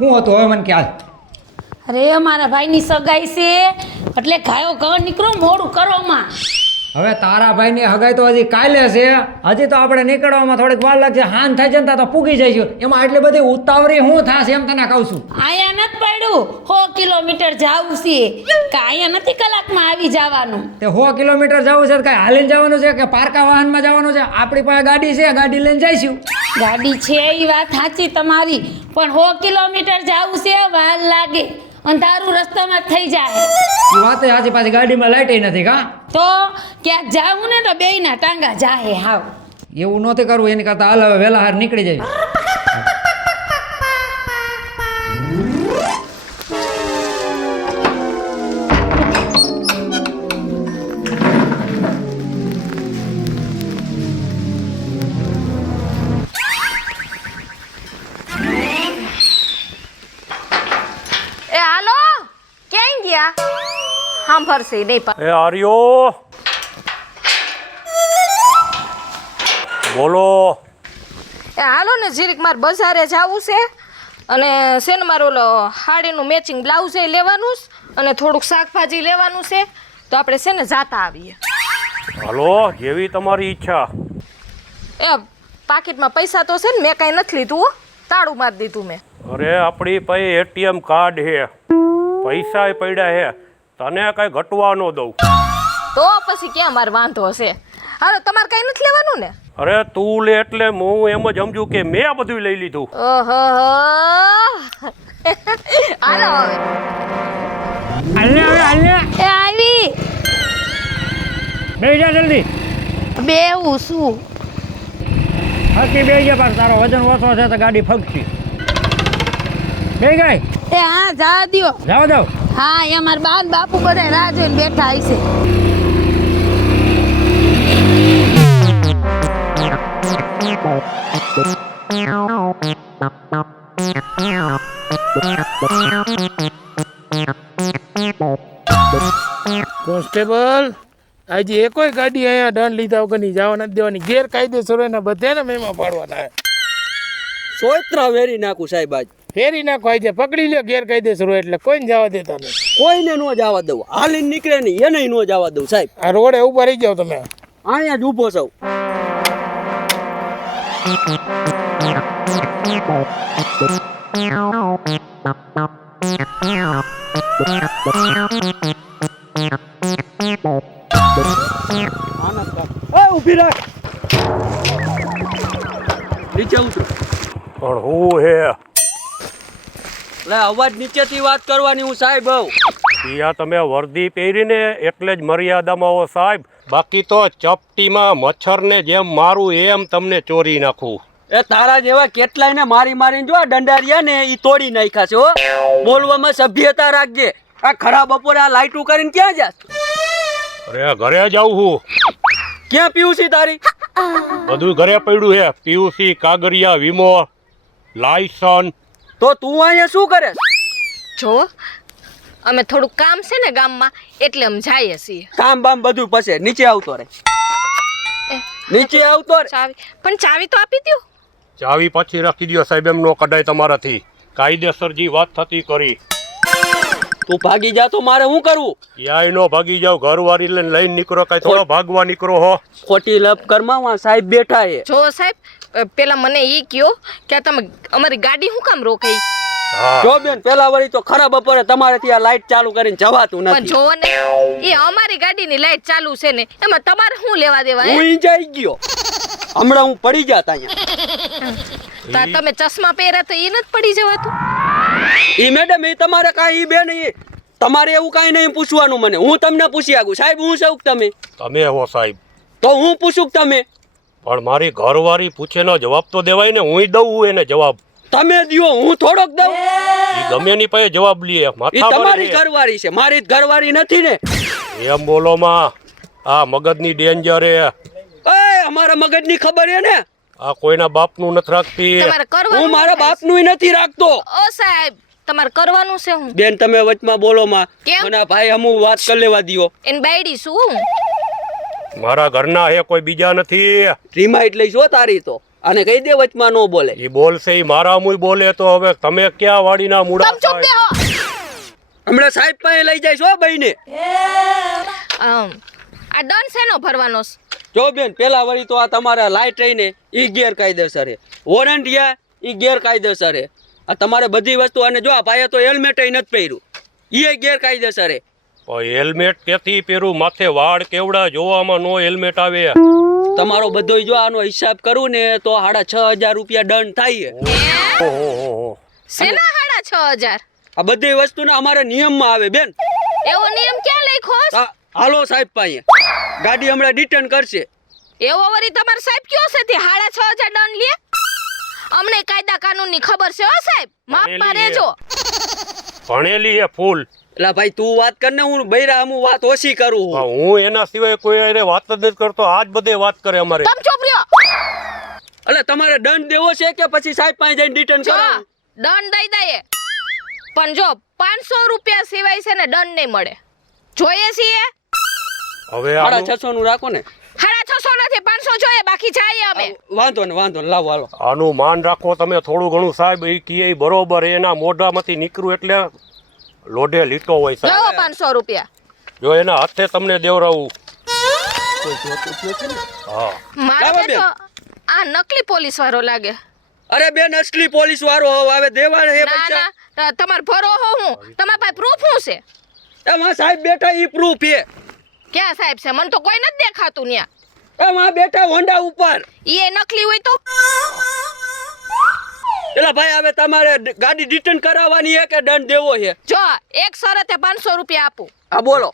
હું હતું હવે મને ખ્યાલ. અરે મારા ભાઈની સગાઈ છે એટલે ગાયો ઘર નીકળો મોડું કરવામાં. હવે તારા ભાઈની હગાઈ તો હજી કાલે છે, હજી તો આપણે નીકળવામાં થોડીક વાર લાગશે. હાન થાય છે ને તો પૂગી જઈશું. એમાં આટલી બધી ઉતાવળી હું થશે એમ તને કહું છું. અહીંયા નથી પડ્યું 100 કિલોમીટર જાવું છે કે અહીંયા નથી કલાકમાં આવી જવાનું. તે 100 કિલોમીટર જવું છે કઈ હાલીને જવાનું છે કે પારકા વાહનમાં જવાનું છે? આપણી પાસે ગાડી છે, ગાડી લઈને જઈશું. ગાડી છે એ વાત સાચી તમારી, પણ 100 કિલોમીટર જાવું છે વાર લાગે, અંધારું રસ્તામાં જ થઈ જાય. એ વાત સાચી, પાછી ગાડીમાં લાઈટ નથી કા? તો ક્યાંક જાવું ને તો બેયના ટાંગા જાહે. હાવ એવું નહોતું કરવું, એની કરતા હાલ હવે વહેલા હાર નીકળી જાય. એ હાલો, ક્યાં ગયા? સાંભળશે નહીં પણ. એ આર્યો બોલો. એ હાલો ને જીરીક મારે બજારે જવું છે અને છે ને મારું ઓલો હાડીનું મેચિંગ બ્લાઉઝ લેવાનું છે અને થોડુંક શાકભાજી લેવાનું છે, તો આપણે છે ને જાતા આવીએ. હાલો, જેવી તમારી ઈચ્છા. એ પાકીટમાં પૈસા તો છે ને, મેં કાંઈ નથી લીધું હો, તાળું મારી દીધું મેં. અરે આપણી પાસે એટીએમ કાર્ડ છે, પૈસા પડ્યા છે, તને કઈ ઘટવા ન દઉં. તો પછી ક્યાં મારે વાંધો છે? હાલો, તમારે કાંઈ નથી લેવાનું ને? અરે તું લે એટલે હું એમ જ સમજુ કે મેં બધું લઈ લીધું. ઓહો હાલો હવે. એ આવી બે જા જલ્દી. બેવું શું? હકી બે જા, પાછું તારો વજન ઓછો છે તો ગાડી ફગતી. બે ગઈ એ હા જા દ્યો. જાવ જાવ. હા એ અમારા બા ને બાપુ બધા રાહ જોઈને બેઠા હશે. કોન્સ્ટેબલ, આજે એકોય ગાડી અહીંયા દંડ લીધા વગરની જવા નથી દેવાની. ગેરકાયદેસર એના બધાને મેમાં પાડવાના. સોયત્રા વેરી નાખું સાહેબ, આજ ફેરી નાખો, આજે પકડી લ્યો ગેરકાયદેસર હોય એટલે કોઈને જવા દેતા નહીં. કોઈને નો જવા દઉં, હાલીને નીકળે નહીં એને નો જવા દઉં સાહેબ. આ રોડે ઉભા રહી જાવ તમે. અહીંયા જ ઊભો છું. ઊભી રાખ, નીચે ઉતરો. પણ હું હે લે, અવાજ નીચેથી વાત કરવાની હું સાહેબ આવ. ત્યાં તમે વર્દી પહેરીને એટલે જ મર્યાદામાં હો સાહેબ, બાકી તો ચપટીમાં મચ્છરને જેમ મારું એમ તમને ચોરી નાખું. એ તારા જેવા કેટલાય ને મારી મારીને જો આ દંડારિયા ને ઈ તોડી નાખ્યા છે હો. બોલવામાં સભ્યતા રાખજે. આ ખરા બપોરે આ લાઈટું કરીને ક્યાં જાસ? અરે ઘરે જાઉં હું. ક્યાં પીવું તારી? બધું ઘરે પડ્યું છે, પીયુસી, કાગરિયા, વીમો, લાયસન્સ. તો તું અહીંયા શું કરે? જો અમે થોડુંક કામ છે ને ગામમાં, એટલે અમે જઈએ છીએ. કામ બામ બધું પછી નીચે આવતો રે, નીચે આવતો રે. ચાવી પણ ચાવી તો આપી દ્યો. ચાવી પછી રાખી દો સાહેબ, એમ નો કઢાય તમારાથી. કાયદેસર જે વાત થતી કરી. તું ભાગી જા તો મારે શું કરવું? ક્યાંય નો ભાગી જાવ, ઘરવાળી લઈને નીકળો, કઈ થોડો ભાગવા નીકળો હો. ખોટી લપ કરમાં સાહેબ બેઠા છે. જો સાહેબ, પેલા મને ઈ કયો કે તમે અમારી ગાડી શું કામ રોકાઈ? જો બેન, પેલા વળી તો ખરા બપોરે તમારેથી આ લાઈટ ચાલુ કરીને જવાતું પણ નથી. જો ને, એ અમારી ગાડીની લાઈટ ચાલુ છે ને, એમાં તમારે શું લેવા દેવા? હું ઈ જઈ ગયો, હમણાં હું પડી જાત અહીંયા. તમે ચશ્મા પહેર્યા તો એ નથી પડી જવાતું? ઈ મેડમ, એ તમારે કાંઈ ઈ બેન, ઈ તમારે એવું કાંઈ નહીં પૂછવાનું મને. હું તમને પૂછી આગું સાહેબ, હું સૌ તમે તમે હો સાહેબ. તો હું પૂછું તમે? પણ મારી ઘરવાળી પૂછેનો જવાબ તો દેવાય ને, હું દઉં એને જવાબ. તમે દ્યો, હું થોડોક દઉં. ઈ ગમે ની પાસે જવાબ લે. ઈ તમારી ઘરવાળી છે, મારી ઘરવાળી નથી ને. એમ બોલો માં, આ મગજની ડેન્જર હે. એ અમારા મગજની ખબર છે ને, આ કોઈના બાપનું નથી રાખતી. તમારે કરવાનું હું મારા બાપનું નથી રાખતો. ઓ સાહેબ, તમારે કરવાનું છે હું? બેન તમે વચમાં બોલો માં. કેમ? મને ભાઈ હમું વાત કરી લેવા દિયો. એન બાયડી શું? મારા ઘરના હે, કોઈ બીજા નથી. રીમાઇટ લઈશ હો તારી તો. અને કહી દે વચમાં ન બોલે. એ બોલશે એ મારા મુય બોલે તો હવે તમે ક્યાં વાડીના મૂળા તમ ચૂપ થાય? બેહો. હમણાં સાહેબ પાસે લઈ જાય છો બઈને. આ દંડ શેનો ભરવાનો છે? જો બેન પેલા વળી તો આ તમારા લાઈટ રહીને ઈ ગેરકાયદેસર છે. વોરંટિયા ઈ ગેરકાયદેસર છે. આ તમારે બધી વસ્તુ અને જો આ ભાઈએ તો હેલ્મેટ નથી પહેર્યું. ઈ ગેરકાયદેસર છે. હેલ્મેટ ક્યાંથી પહેરું? માથે વાળ કેવડા જોવામાં નો હેલ્મેટ આવે. તમારો બધો જો આનો હિસાબ કરું ને તો 6,500 રૂપિયા દંડ થાય છે. ઓહો. શેના 6,500? આ બધી વસ્તુના અમારા નિયમમાં આવે બેન. એવો નિયમ ક્યાં લખ્યો છે? હાલો સાહેબ પાસે ગાડી હમણાં ડિટેન કરશે. એવો વરી તમાર સાહેબ કયો છે તે 6,500 દંડ લે? અમને કાયદા કાનૂનની ખબર છે હો સાહેબ, માપમાં રહેજો. ભણેલી હે ફૂલ. એટલે ભાઈ તું વાત કર ને, હું બૈરા હું વાત ઓછી કરું. હું એના સિવાય કોઈ હારે વાત જ નથી કરતો. આજ બધે વાત કરે અમારે. તમ ચૂપ રહ્યો. એટલે તમારે દંડ દેવો છે કે પછી સાહેબ પાસે જઈને ડિટેન જો કરાવું? દંડ દઈ દઈએ, પણ જો 500 રૂપિયા સિવાય છે ને દંડ નહીં મળે. જોઈએ છીએ હવે 650 નું રાખો ને. 650 નથી, 500 જોઈએ, બાકી જાય અમે. વાંધો ને લાવો હાલો. આનું માન રાખો તમે થોડું ઘણું. સાહેબ એ કીએ બરોબર, એના મોઢામાંથી નીકળ્યું એટલે લોઢે લીટો હોય સાહેબ. લાવો 500 રૂપિયા. જો એના હાથે તમને દેવરાવું. હા મારે તો આ નકલી પોલીસ વાળો લાગે. અરે બેન અસલી પોલીસ વાળો આવે દેવા હે ના પૈસા. ના તમાર ભરો હો હું, તમારા પાસે પ્રૂફ શું છે? એમાં સાહેબ બેઠા ઈ પ્રૂફ છે. ક્યાં સાહેબ છે? મને તો કોઈ નથી દેખાતું ન્યા. એમાં બેઠા હોન્ડા ઉપર. ઈ નકલી હોય તો એટલે ભાઈ હવે તમારે ગાડી રિટર્ન કરાવવાની છે કે દંડ દેવો છે? જો એક શરતે 500 રૂપિયા આપું. હા બોલો.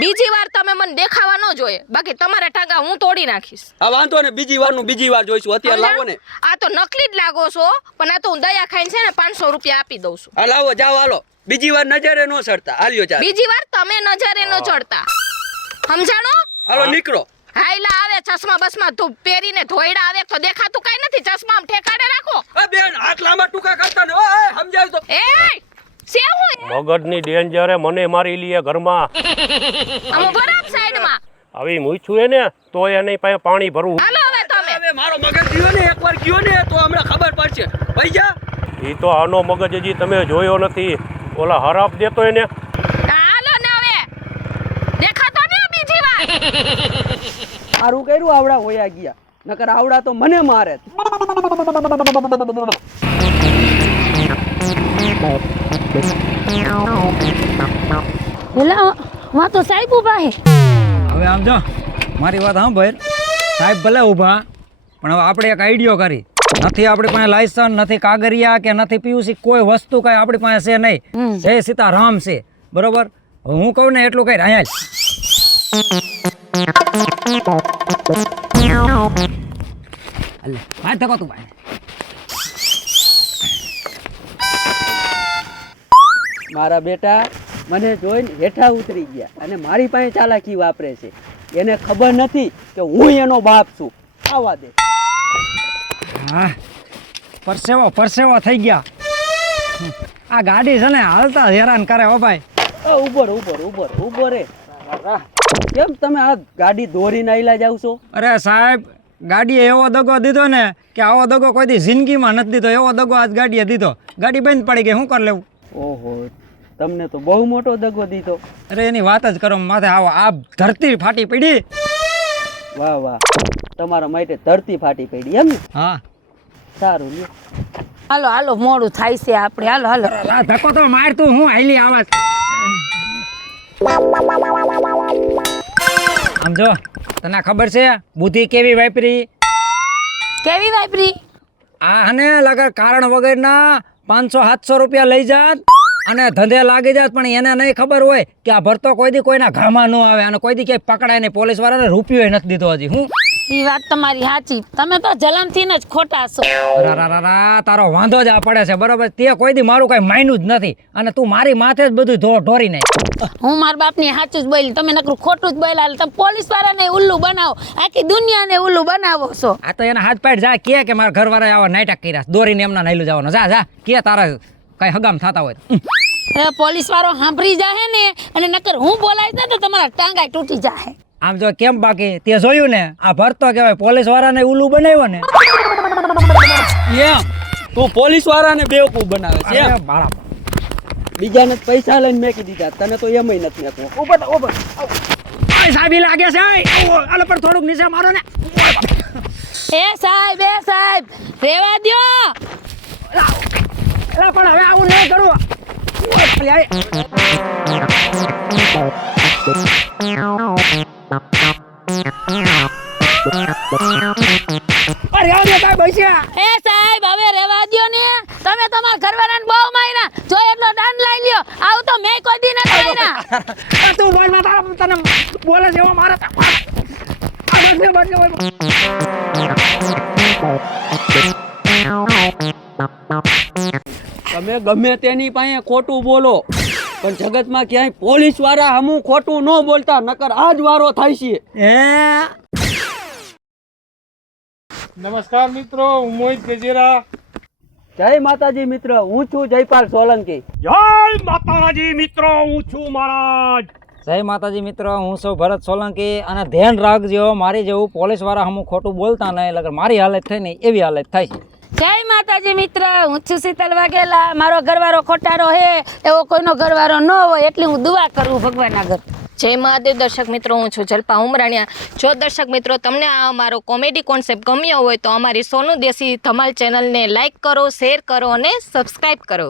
બીજી વાર તમે મને દેખાવા ન જોઈએ, બાકી તમારા ટાંગા હું તોડી નાખીશ. હા વાંધો ને, બીજી વાર જોઈશું. અત્યારે લાવો ને. આ તો નકલી જ લાગો છો, પણ આ તો હું દયા ખાઈને છે ને 500 રૂપિયા આપી દઉં છું. હા લાવો જાઓ હાલો. બીજી વાર નજરે નો ચડતા. હાલ્યો ચાલ. બીજી વાર તમે નજરે ન ચડતા, સમજાણો? હાલો નીકળો. હાઈલા આવે ચશ્મા બસમાં પહેરીને ધોઈડા આવે તો દેખાતું કઈ નથી. ચશ્મા આમ ઠેકાડે રાખો. એ બેન આટલામાં ટૂંકા કરતા ને. ઓય સમજાવ તો. એ સે હું મગજની ડેન્જરે મને મારી લીએ ઘરમાં. આમ બરાબર સાઈડમાં આવી મૂછું હે ને તો એની પાસે પાણી ભરવું. હાલો હવે તમે. હવે મારો મગજ ગયો ને, એકવાર ગયો ને તો હમણાં ખબર પડશે. ભાઈ જા. એ તો આનો મગજ હજી તમે જોયો નથી. ઓલા હરાપ દેતો એને. હાલો ને હવે દેખાતો ને બીજી વાર. સારું કર્યું આવડા હોયા ગયા, નકર આવડા તો મને મારે. પેલા વાં તો સાહેબ ઊભા હે. હવે આમ જો મારી વાત સાંભળ. સાહેબ ભલે ઊભા, પણ હવે આપણે એક આઈડિયો કરી. નથી આપણી પાસે લાયસન્સ, નથી કાગરિયા કે નથી પીયુસી, કોઈ વસ્તુ કઈ આપણી પાસે છે નહીં. જય સીતારામ છે, બરોબર? હું કહું ને એટલું કઈ અહીંયા ભાઈ ધકો તું ભાઈ. મારા બેટા મને જોઈને હેઠા ઉતરી ગયા અને મારી પાસે ચાલાકી વાપરે છે. એને ખબર નથી કે હું એનો બાપ છું. આવા દે. હા, પરસેવો થઈ ગયા. આ ગાડી છે ને હાલતા હેરાન કરે હો ભાઈ. ઉભો રે. કેમ તમે આ ગાડી દોરીને આયલા જાવ છો? અરે સાહેબ, ગાડીએ એવો દગો દીધો ને કે આવો દગો કોઈ દી જિંદગીમાં નથી દીધો. એવો દગો આજ ગાડીએ દીધો. ગાડી બંધ પડી ગઈ, શું કરી લેવું? ઓહો, તમને તો બહુ મોટો દગો દીધો. અરે એની વાત જ કરો માથે. આવો આ ધરતી ફાટી પડી. વાહ વાહ, તમારા માટે ધરતી ફાટી પડી એમ ને? હા સારું લ્યો. હાલો હાલો મોડું થાય છે આપણે. હાલો હાલો. આ ધક્કો તો માર તું. હું હાલી આવાજ. આમ જો તને ખબર છે બુદ્ધિ કેવી વાપરી? કેવી વાપરી? આ હને લગર કારણ વગરના 500-700 રૂપિયા લઈ જાત અને ધંધે લાગી જાત, પણ એને નહીં ખબર હોય કે આ ભરતો કોઈ દી કોઈના ઘામાં ન આવે અને કોઈ દી ક્યાંય પકડાય નહીં. પોલીસ વાળાને રૂપિયો નથી દીધો હજી. હું એ વાત તમારી સાચી. તમે તો જલમથી જ ખોટા છો. રા તારો વાંધો જ આ પડે છે, બરોબર? તે કોઈ દી મારું કઈ માન્યું જ નથી અને તું મારી માથે જ બધું ઢોરી નાખ. હું મારા બાપની સાચું જ બોલી, તમે નકરું ખોટું જ બોલ્યા. તમે પોલીસ વાળાને ઉલ્લુ બનાવો, આખી દુનિયાને ઉલ્લુ બનાવો છો. આ તો એના હાથ પાડ જા કે મારા ઘરવાળા આવા નાટક કર્યા દોરીને એમના નાયલું જવાનો. જા કે તારા કઈ હગામ થતા હોય. પોલીસ વાળો સાંભળી જાહે ને અને નકર હું બોલાવીશ ને તો તમારા ટાંગાઈ તૂટી જાહે. આમ જો કેમ બાકી તે જોયું ને, આ ભરતો કહેવાય પોલીસ વાળાને ઉલ્લુ બનાવ્યો ને. એમ તું પોલીસ વાળાને બેવકૂફ બનાવે છે અરે એમ? મારા બીજાને જ પૈસા લઈને મેકી દીધા, તને તો એમય નથી મેકવો. ઉપર સાહેબ ઈ લાગે છે અલે પણ થોડુંક નીચે મારો ને એ સાહેબ રેવા દ્યો. એલા પણ હવે આવું નહીં કરું અરે યાર એ કાંઈ બસ્યા એ સાહેબ હવે રેવા દ્યો ને. તમે તમારા ઘરવાળાને બહુ માર્યા, જો એટલો દંડ લઈ લ્યો. આવું તો મેં કોઈ દી નથી માર્યા. તું બોલ માં તારા તને બોલે છે એવો મારે તમે ગમે તેની પાસે ખોટું બોલો, પણ જગતમાં ક્યાંય પોલીસ વાળા હમું ખોટું ન બોલતા, નકર આજ વારો થાય છે. નમસ્કાર મિત્રો, હું મોહિત ગજેરા. જય માતાજી મિત્ર, હું છું જયપાલ સોલંકી. જય માતાજી મિત્રો, હું છું મહારાજ. જય માતાજી મિત્રો, હું છું ભરત સોલંકી અને ધ્યાન રાખજો મારી જેવું પોલીસ વાળા હમું ખોટું બોલતા નહીં એટલે મારી હાલત થઈ ને એવી હાલત થાય છે. જય માતાજી મિત્ર, હું છું શીતલ વાઘેલા. મારો ઘરવાળો ખોટારો હે એવો કોઈનો ઘરવાળો ન હોય એટલી હું દુઆ કરું ભગવાન આગળ. જય મહાદેવ દર્શક મિત્રો, હું છું જલ્પા ઉમરાણીયા. જો દર્શક મિત્રો તમને આ અમારો કોમેડી કોન્સેપ્ટ ગમ્યો હોય તો અમારી સોનુ દેશી ધમાલ ચેનલને લાઈક કરો, શેર કરો અને સબસ્ક્રાઈબ કરો.